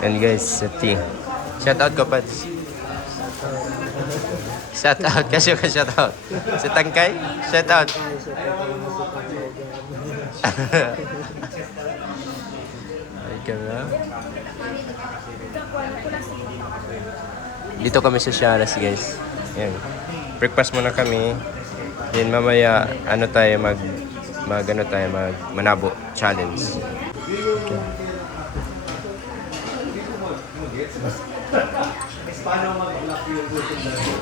And guys, sa T. Shout out ko pa. Shout out. Kasi ka shout out. Sa Tangkay, shout out. Ay ka na. Dito kami sa Sharas guys. Yan. Breakfast muna kami. Then mamaya ano tayo mag manabo challenge. Okay. Paano mag-lock yung gutom na ito?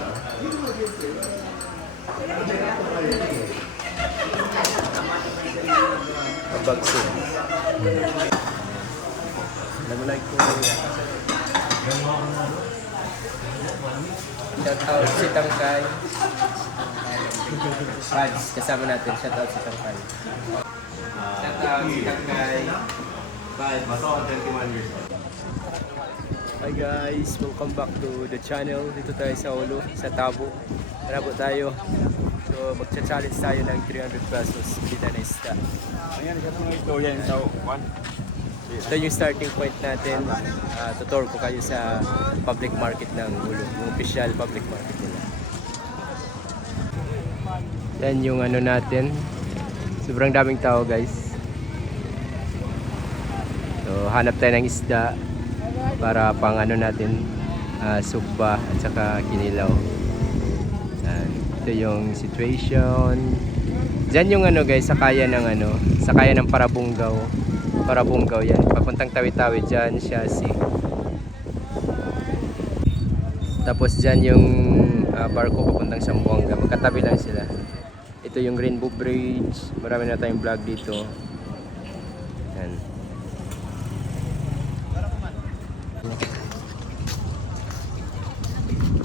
Pabagso. Nag-like ko. Shout out si Tangkay. Pads, kasama natin. Shout out si Tangkay. Shout out si Tangkay. Bye. Maso 21 years old. Hi guys, welcome back to the channel. Dito tayo sa Olo, sa Tabo. Manabo tayo. So magcha-challenge tayo ng 300 pesos. Bilita na isda. Ayan, ito mga ito. Yan, ito. Ito yung starting point natin. Tutor ko kayo sa public market ng Ulo. Yung official public market nila. Yan yung ano natin. Sobrang daming tao guys. So hanap tayo ng isda para pang ano natin, sugba at saka kinilaw. Yan. Ito yung situation. Diyan yung ano guys, sakayan ng Parabungaw. Parabungaw yan. Papuntang Tawi-Tawi dyan siya Tapos dyan yung barko papuntang Zamboanga. Magkatabi lang sila. Ito yung Rainbow Bridge. Marami na tayong vlog dito. Yan.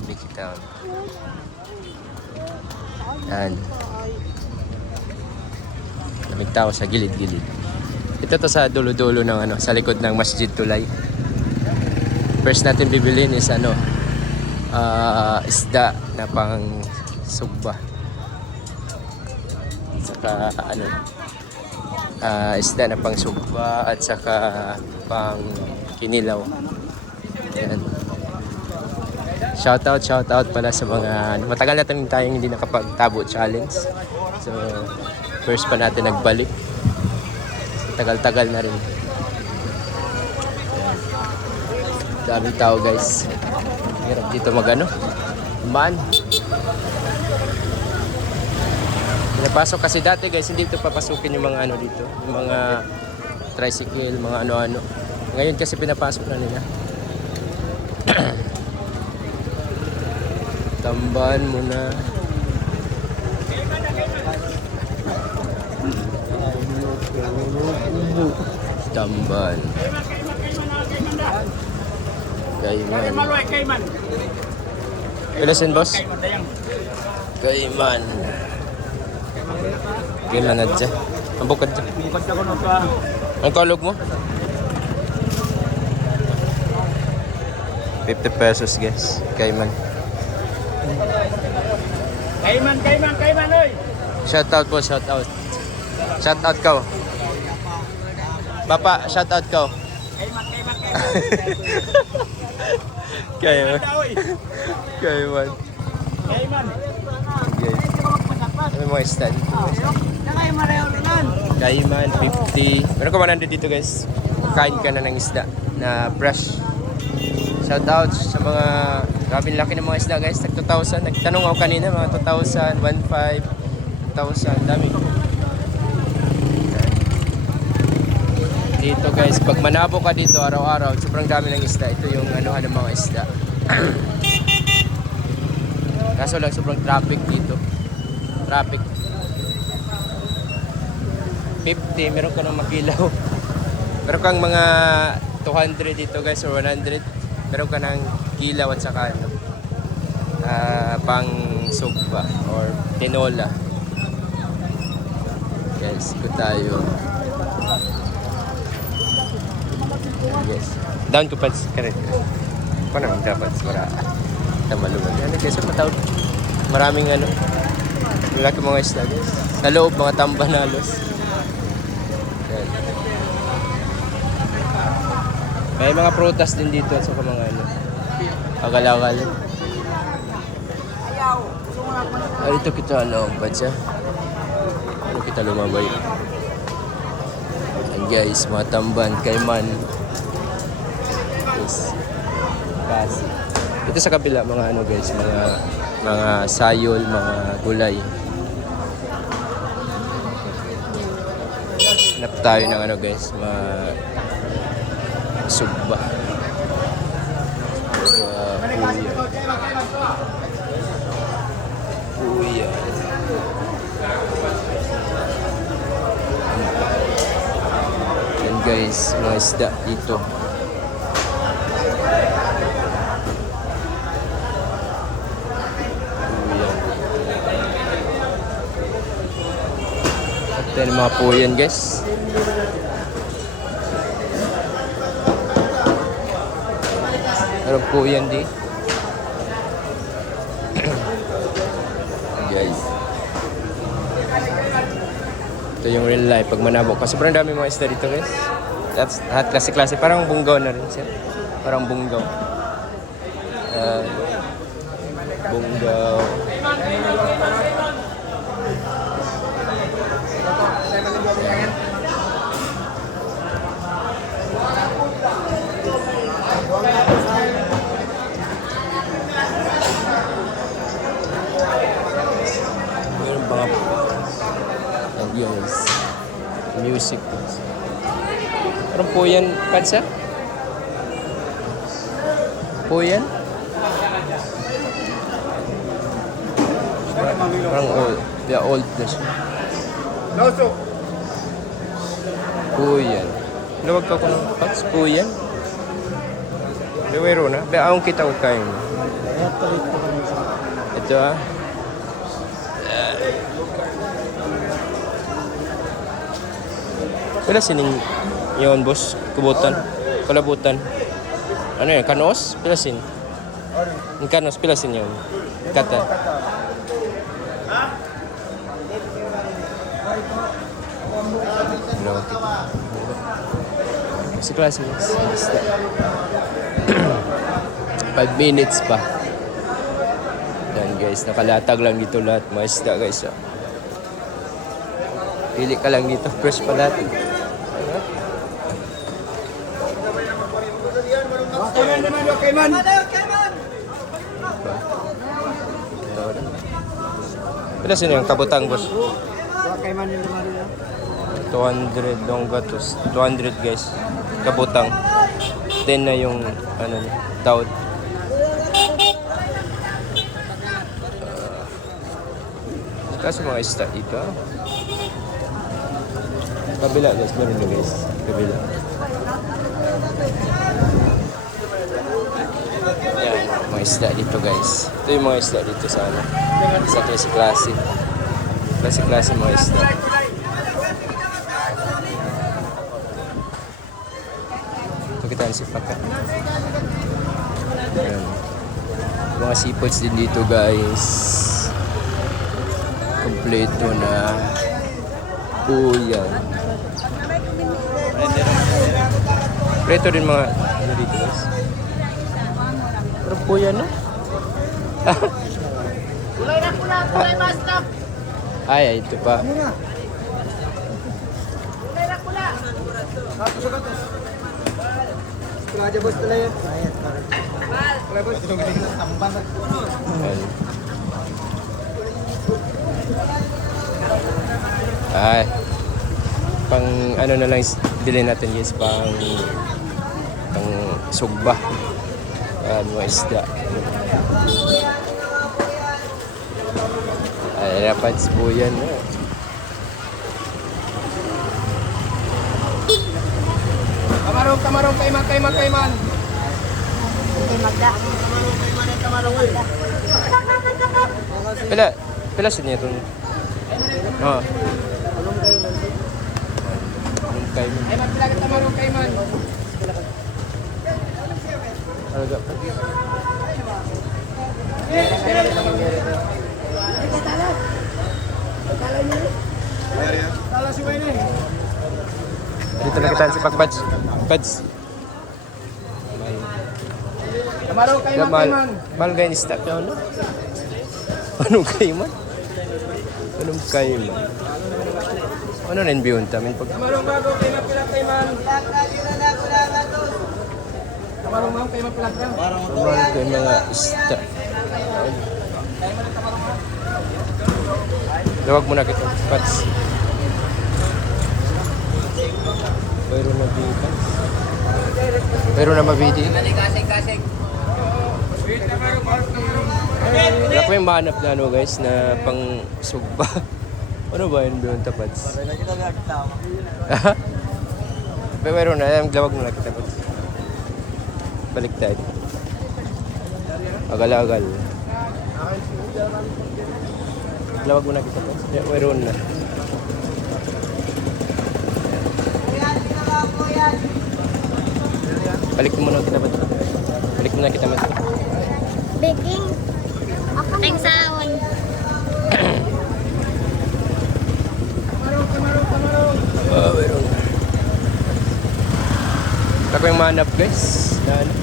Big town. Yan. Daming tao sa gilid-gilid. Ito to sa dulo-dulo ng sa likod ng Masjid Tulay. First natin bibilin is isda na pang sugba. Saka isda na pang sugba at saka pang kinilaw. Yan. Shout out pala sa mga matagal na tayong hindi nakapag-tabo challenge. So first pa natin nagbalik. Tagal-tagal na rin. Daming tao guys. Hirap dito man. Pinapasok kasi dati guys, hindi ito papasukin yung mga dito. Yung mga tricycle, mga ano-ano. Ngayon kasi pinapasok na nila. Tamban muna. Tamban. Kaiman. Ilasin boss? Kaiman. Kaiman na dyan. Ang bukad dyan. Ang kalog mo? 50 pesos guys. Kaiman. Kaiman oy. Shout out po, shout out. Shout out ka. Papa, shout out ka. Kaiman. Kaiman. Guys. May mga stand. Kaiman 50. Meron ka 100 dito guys. Kain ka na ng isda na fresh. Shout out sa mga grabing laki ng mga isda guys. Tag 2,000. Nagtanong ako kanina mga 2,000, 1,500, 2,000. Dami. Dito guys, pag manabo ka dito araw-araw, sobrang dami ng isda. Ito yung ng mga isda. Kaso lang sobrang traffic dito. Traffic. 50, meron ka ng makilaw. Meron kang mga 200 dito guys or 100. Meron ka ng kilaw at saka pang sugba or tinola. Guys, ikot tayo. Yes. Down ko pads. Correct. Ako naman dapat para tamaluman. Yan guys, patawad. Maraming malaki mga isla guys. Sa loob, mga tambanalos. Yan. May mga prutas din dito sa mga ano. Agal-agal. Ay, ito kita ano, badya. Ano kita lumabay. And guys, mga tamban, kayman. Yes. Kasi. Ito sa kabila, mga ano guys, mga sayol, mga gulay. Hanap tayo ng ano guys, mga sugba. Kuya. Yan guys, mga isda dito. Kuya. At yan mga puyan guys. Ano po yan di? Guys. Ito yung real life pag manabok ka. Sobrang dami mga isda dito guys. That's lahat klase-klase. Parang bunggaw na rin siya. Parang bunggaw. Bunggaw. Meron mga guys. Music guys. Parang po yan, Padsa? Po yan? Parang old. The old na siya. Po yan. Lawag ka ko ng Pats? Po yan? Bewero na. Be, akong kita ko kayo. Ito ah. Wala sining yun, boss. Kubutan. Kalabutan. Ano yun? Kanos? Pilasin. Yung kanos, pilasin yun. Kata. Ano kita? Si klase. 5 minutes pa. Yan guys, nakalatag lang dito lahat. Mga isda guys. Ah. Pili ka lang dito. Fresh pa lahat. Pila sino yung kabutang boss? 200 dong gatos. 200 guys. Kabutang. 10 na yung ano niya, taot. Kasi mga isda dito. Kabila guys, meron na guys. Kabila. Yan, mga isda dito guys. Ito yung mga isda dito sa ano. Sa klase-klase. Klase-klase mga isda. Ito kita ang sipakan. Yan. Mga seafoods din dito guys. Kompleto na. Yan. Preto din mga ano dito guys. Pero po yan no? Kulay na pula, kulay master. Ay, ito pa. Kulay na pula. Kulay aja bos kulay. Kulay bos. Ay. Pang ano na lang bilhin natin guys, pang sugba. Mga isda. Ay, dapat po yan. Kamarong, kaiman. Pila siniya ito. Oo. Kaiman. Ay, magpilagay tamarong kaiman. Alaga pa. Dito na kita si Pagpads. Pads. Kamarong kay man, Mahal, kay man. mahal kayo ni stock yun, no? Anong kayo man? Anong kayo man? Ano na yung biyunta? Kamarong bago kay man, pila kay man. Kamarong ma'am, kay man pila ka. Mahal kayo mga stock. Lawag mo na kita, Pats. Pero na dito. Pero na mabidi. Wala ko yung mahanap na ano guys, na pang sugba. Ano ba yun biyunta, Pats? Pero na, lawag mo na kita, Pats. Balik tayo. Agal-agal. Lawag mo na kita, Pats. Meron na. Balik mo na kita, Pats. Balik mo na kita, Pats. Baking. Ako teng sound. Meron na. Wala ko yung mahanap guys. Na ano.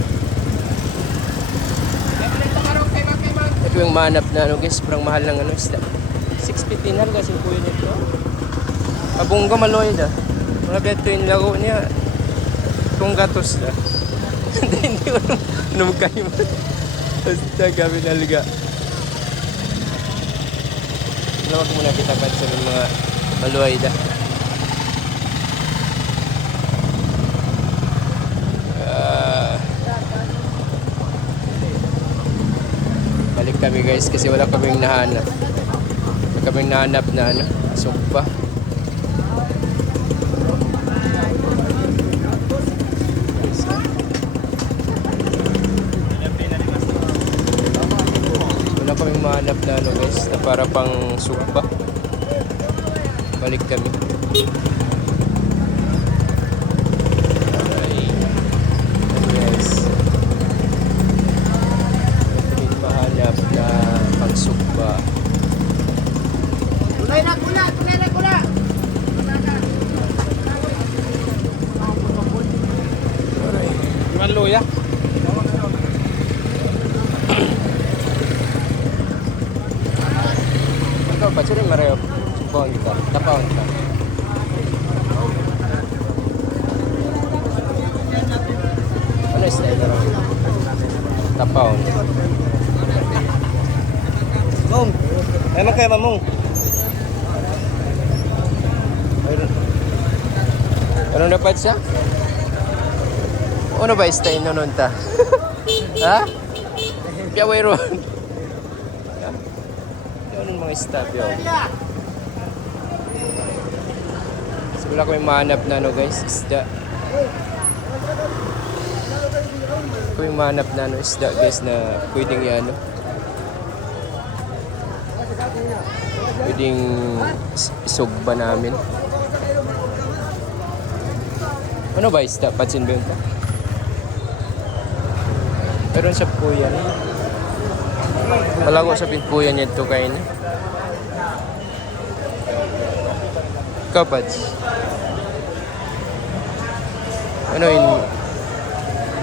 Ito yung mahanap na ano guys, parang mahal ng ano isda. 6.50 na kasi po yun ito. Abungga maloy da. Mga beto yung laro niya. Itong gatos da. Hindi ko nung kayo mo. Basta gabi na liga. Lawag muna kita pa sa mga maloy da. Balik kami guys kasi wala kaming nahanap. Wala kaming nahanap na ano, sugba. Wala kaming mahanap na ano guys, na para pang sugba. Balik kami. Ay. Yes. Mahanap na pangsugba. Tunay na kula, tunay na kula. Iman luya. Ikaw pa, sino yung mareo? Sugbaon ka, tapaon ka. Ano yung style na tapaon? Mong. Kay man, kay man, mong. Ano na pa siya? Ano ba style na nun ta? Ha? Kaya mayroon. Ano mga stop yun? So wala ko yung mahanap na ano guys, isda. Ko yung mahanap na ano isda guys na pwedeng yan. Pwedeng isugba namin. Ano ba isda? Patsin ba yun pa? Meron sa puyan. Malago sa puyan yan ito kain. Ikaw, Pats? Ano yung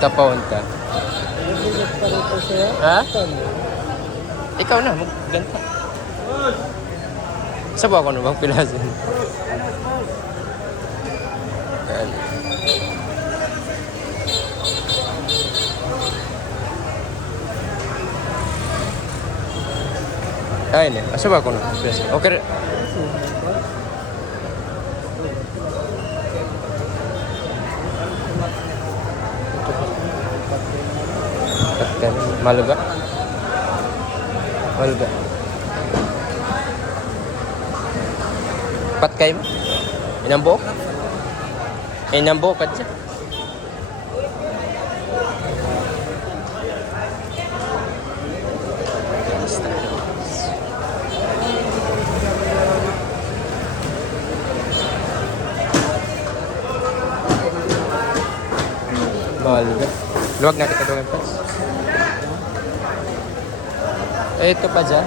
tapawon ta? Ha? Ikaw na, magganta. Saba ko na bang pilasin? Yan. Ayun eh. Saba ko na pilasin. Okay. Maluga? Maluga. Patkay mo? Inambo? Inambo ka dyan? Maluga. Luwag na kita doon, Pats. Ito pa dyan.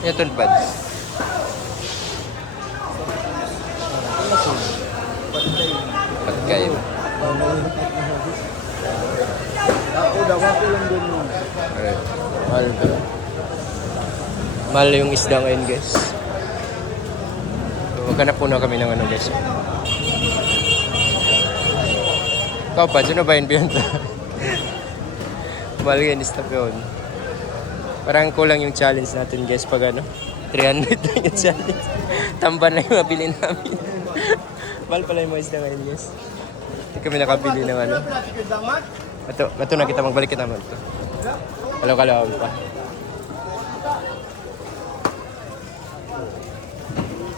Ito pa dyan. Patkay. Ako daw, ako lang doon mo. Alright. Mahal ba? Mahal yung isda ngayon guys. So, maghanap muna kami ng ano guys. Ikaw pa, dyan na ba yung biyonta? Mahal yung isda yun. Parang kulang yung challenge natin guys pag ano. 300 lang yung challenge. Tamban na yung mabili namin. Mahal pala yung mga isda ngayon guys. Hindi kami nakabili ng ano. Ito na kita, magbalik kita naman ito. Kalaw-kalawang pa.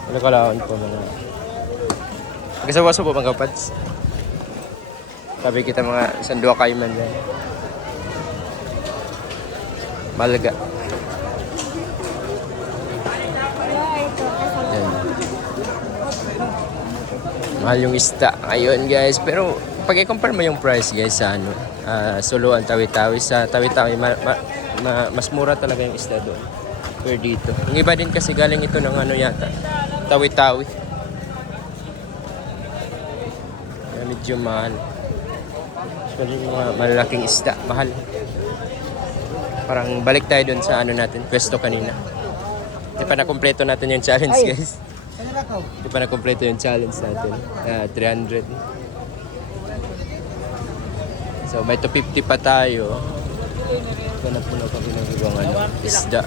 Kalaw-kalawang pa mga. Magkasawaso po mga kapads. Sabi kita mga sandua kaiman yan. Malaga. Yan. Mahal yung isda. Ayun guys. Pero pag i-compare mo yung price guys sa ano, Suluan, Tawi-Tawi. Sa Tawi-Tawi, mas mura talaga yung isda doon. Pero dito. Yung iba din kasi galing ito ng ano yata. Tawi-Tawi. Kaya medyo mahal. So yung mga malalaking isda, mahal. Parang balik tayo doon sa ano natin, pwesto kanina. Hindi pa na-kompleto natin yung challenge guys. Hindi pa na-kompleto yung challenge natin. 300. So may 250 pa tayo. Ganap po na kami ng ibang ano, isda.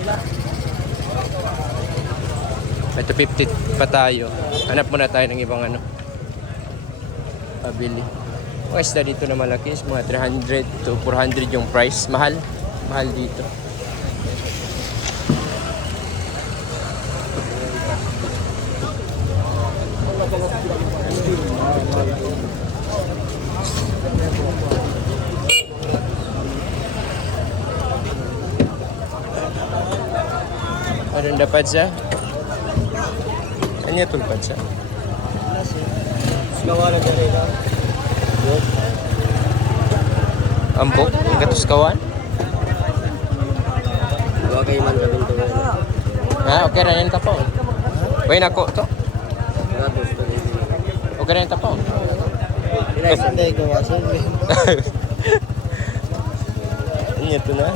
May 250 pa tayo. Hanap muna tayo ng ibang ano, pabili. Mga isda dito na malaki, mga 300 to 400 yung price. Mahal. Mahal dito. Ano dapat siya? Ano yung tulpad siya? Gawa lang dyan ito. Ambok? Gatos kawan? Gawa kayo man sa binto. Ha? Okay na yung tapon. Uy, nako to. Okay na yung tapon. Hindi, gawa siya. Inyo to na.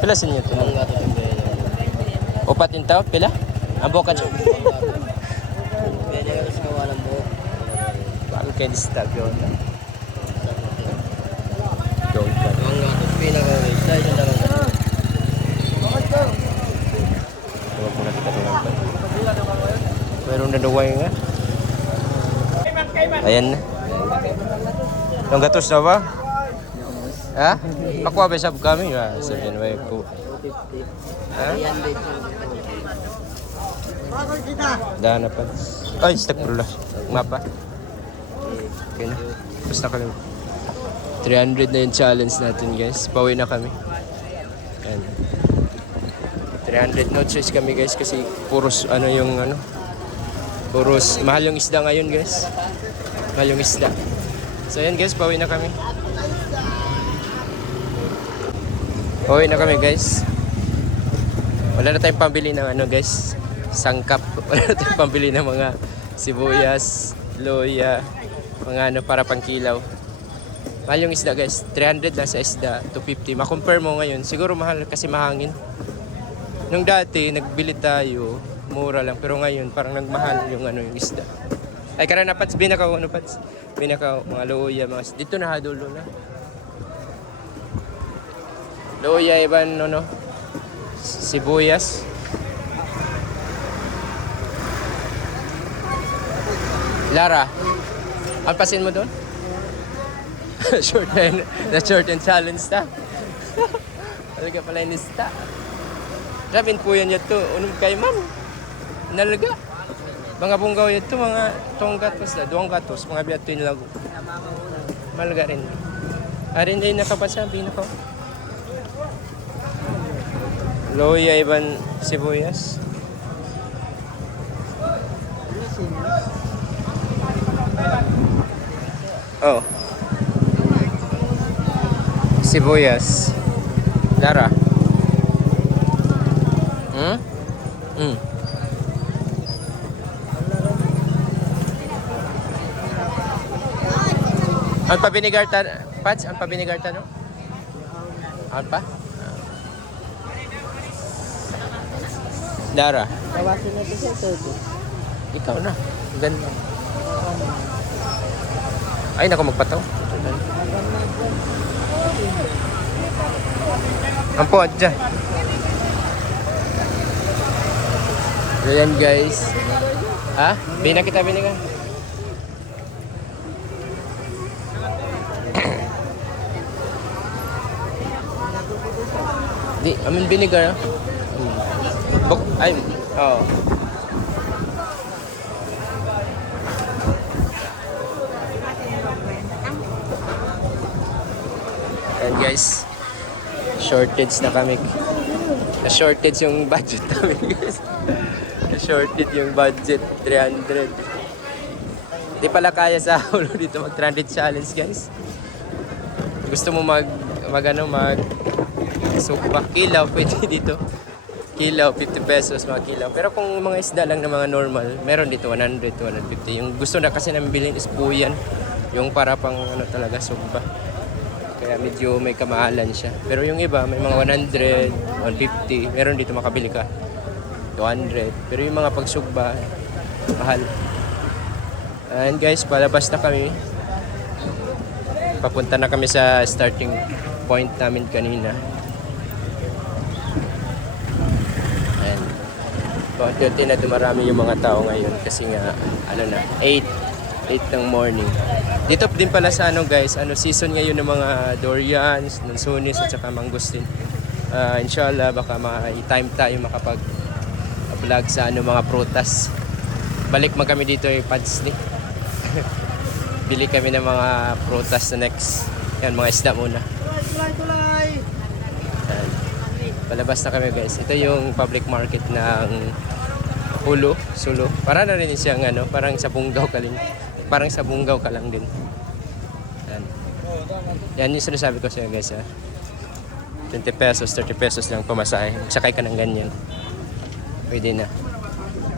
Pila sa inyo to na? Upat yung tao? Pila? Ambok ka dyan. Pwede ka sa gawa ng buhok. Paano kayo distab yun? Don't cut. Ang gatos, pinaka-isa, isang dalang. Huwag muna kita tinangkan. Meron na duway nga. Ayan na. Yung gatos na ba? Ha? Ako abisab kami. Sabihin mo ko. Ha? Daan na pa. Ay, stagprulah. Mapa. Okay na. Basta kami. 300 na yung challenge natin guys. Pauwi na kami. Ayan. 300 no choice kami guys kasi puros ano yung ano. Puros mahal yung isda ngayon guys. Mahal yung isda. So ayan guys, pauwi na kami. Pauwi na kami guys. Wala na tayong pambili ng ano guys. Sangkap. Wala na tayong pambili ng mga sibuyas, loya, mga ano para pangkilaw. Mahal yung isda guys. 300 lang sa isda, 250. Ma-compare mo ngayon. Siguro mahal kasi mahangin. Nung dati, nagbili tayo, mura lang. Pero ngayon, parang nagmahal yung ano yung isda. Ay, karana pats, binakaw, ano pats? Binakaw, mga loya, mga... Dito na, dulo na. Loya, iban, ano, sibuyas. Lara, alpasin mo doon? Short and challenge ta. Talaga pala yung lista. Rabin po yan ito. Unong kay ma'am. Nalaga. Mga bunggaw ito, mga tonggatos na. Duwang gatos. Mga biyato yung lago. Malaga rin. Arin din nakapasabi na ko. Loya iban sibuyas. Oh. Sibuyas. Lara. Ang pabinigar ta, Pats, ang pabinigar ta, no? Ang pa? Dara, Bawasin natin siya 30. ikaw na. Ganda. Ay, naku, magpataw. Ang po, dyan. Ayan, guys. Ha? Bina kita, binigan. Di, amin binigar, ha? Ay, oo. And guys, shortage na kami. Na-shortage yung budget namin, guys. Na-shortage yung budget, 300. Di pala kaya sa ulo dito mag-300 challenge, guys. Gusto mo mag sukba, kilaw, pwede dito. Kilaw, 50 pesos, mga kilaw. Pero kung mga isda lang na mga normal, meron dito 100 to 150. Yung gusto na kasi namin bilhin is buyan. Yung para pang ano talaga, sukba. Kaya medyo may kamahalan siya. Pero yung iba, may mga 100, 150. Meron dito makabili ka. 200. Pero yung mga pagsugba, mahal. And guys, palabas na kami. Papunta na kami sa starting point namin kanina. And konti na dumarami yung mga tao ngayon kasi nga, 8 ng morning. Dito din pala sa guys, season ngayon ng mga durians, lansones at saka mangustin. Inshallah baka time tayo makapag-vlog sa mga prutas. Balik man kami dito Pads ni. Bili kami ng mga prutas na next. Yan, mga isda muna. Yan. Palabas na kami guys. Ito yung public market ng Sulo. Para na rin siyang parang sa Bungaw ka lang. Parang sa Bungaw ka lang din. Yan. Yan yung sinasabi ko sa inyo guys. 20 pesos, 30 pesos lang pamasahe. Sakay ka ng ganyan. Pwede na.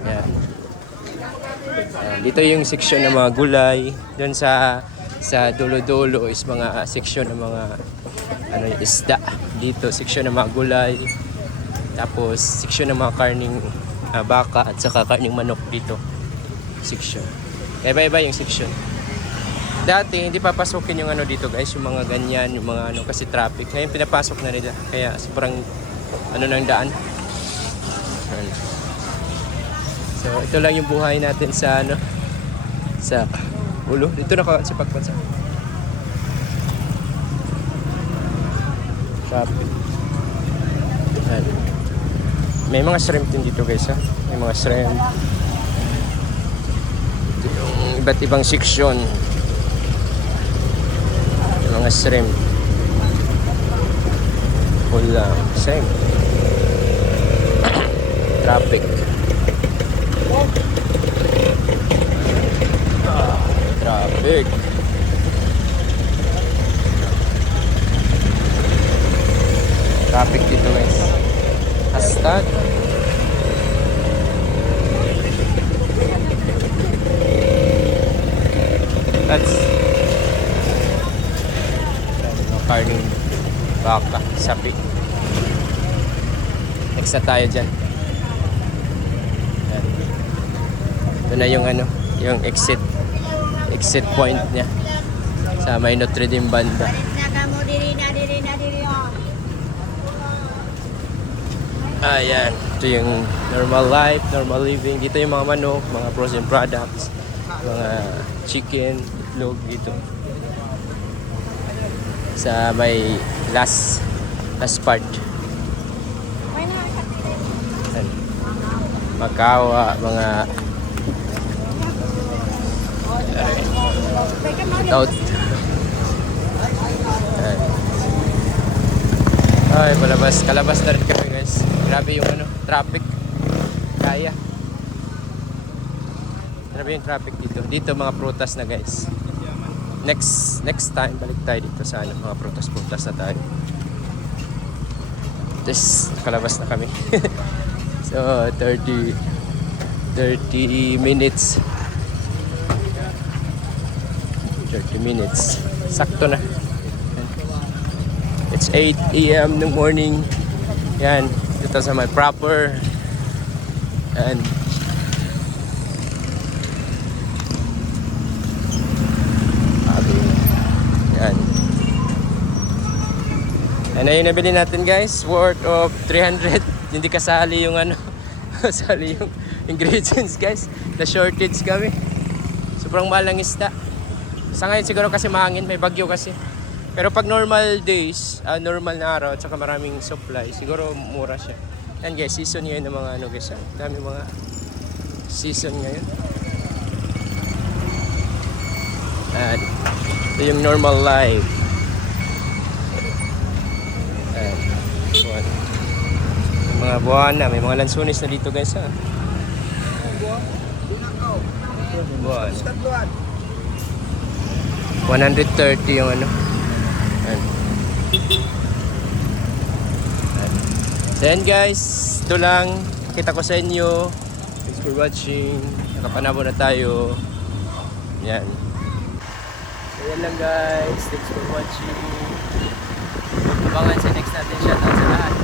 Yan. Yan. Dito yung section ng mga gulay. Doon sa dulo-dulo is mga section ng mga isda. Dito section ng mga gulay. Tapos section ng mga karning baka at saka karning manok dito. Section. Iba-iba yung section. Dati hindi papasukin yung dito guys, yung mga ganyan, yung mga kasi traffic. Ngayon pinapasok na nila. Kaya sobrang ng daan. So ito lang yung buhay natin sa sa ulo. Dito na si Pagpansa. Traffic. Ayan. May mga shrimp din dito guys ha. May mga shrimp. Ito yung iba't ibang section. Yung mga shrimp. Wala. Same. Traffic. Traffic. Traffic dito guys. Hashtag. That's karning baka, sapi. Next na tayo dyan. Yan. Ito na yung yung exit point niya sa may Notre Dame banda. Ayan, ito yung normal life, normal living. Dito yung mga manok, mga frozen products, mga chicken, itlog dito. Sa may last part. Ayan. Makawa, mga out. Ay, kalabas na rin kami guys. Grabe yung traffic. Kaya. Grabe yung traffic dito. Dito mga prutas na guys. Next time balik tayo dito sa mga prutas na tayo. Tapos kalabas na kami. So 30 minutes. 30 2 minutes. Sakto na. It's 8 a.m. ng morning. Yan. Dito sa my proper. And yan. And ayun nabili natin guys, worth of 300. Hindi kasali yung ano, kasali yung ingredients guys. Na shortage kami. Sobrang mahal ng isda. Sa ngayon siguro kasi mahangin, may bagyo kasi. Pero pag normal days, normal na araw at saka maraming supply, siguro mura siya. Yan guys, season ngayon ng mga ano guys. Dami mga season ngayon. At ito yung normal life. May mga buwan na, may mga lansunis na dito guys ha. Buwan. 130 yung ano. Ayan. So yan guys, ito lang. Pakita ko sa inyo. Thanks for watching. Nakapanabo na tayo. Yan. So yan lang guys. Thanks for watching. Abangan sa next natin. Shoutout sa lahat.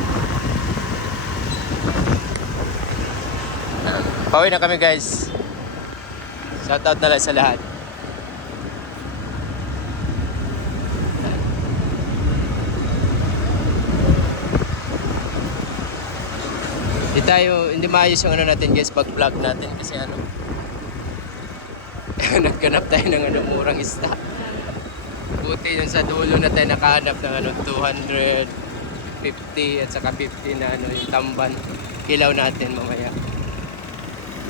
Pauwi na kami guys. Shoutout na lang sa lahat. Hindi maayos yung ano natin guys, pag vlog natin kasi ano nagganap tayo ng ano, murang isda. Buti yun sa dulo na tayo nakahanap ng ano, 250 at saka 50 na ano, yung tamban. Kilaw natin mamaya.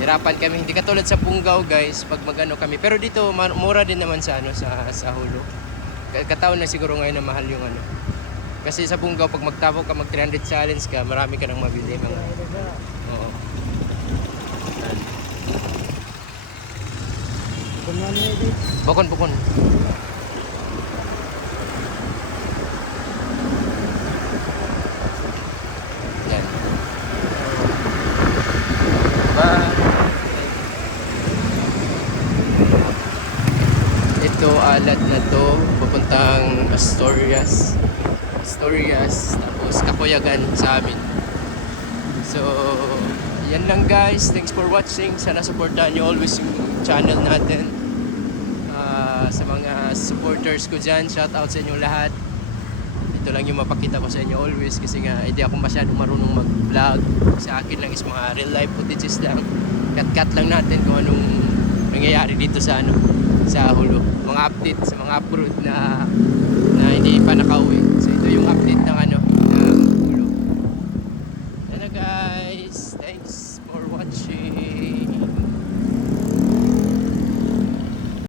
Hirapan kami, hindi katulad sa Bungaw guys, pag magano kami. Pero dito mura din naman sa ano, sa hulo. Kataon na siguro ngayon na mahal yung ano. Kasi sa Bungaw pag magtapo ka, mag 300 challenge ka, marami ka nang mabili mga. Oo. Bukon. Yan. Ito alat na to papuntang Asturias, tapos Kakuyagan sa amin. So yan lang guys, thanks for watching. Sana supportahan nyo always yung channel natin. Sa mga supporters ko dyan, shout out sa inyo lahat. Ito lang yung mapakita ko sa inyo always kasi nga hindi ako masyadong marunong mag vlog. Sa akin lang is mga real life footages lang. Cut lang natin kung anong nangyayari dito sa ano, sa hulo. Mga update sa mga abroad na hindi pa nakauwi.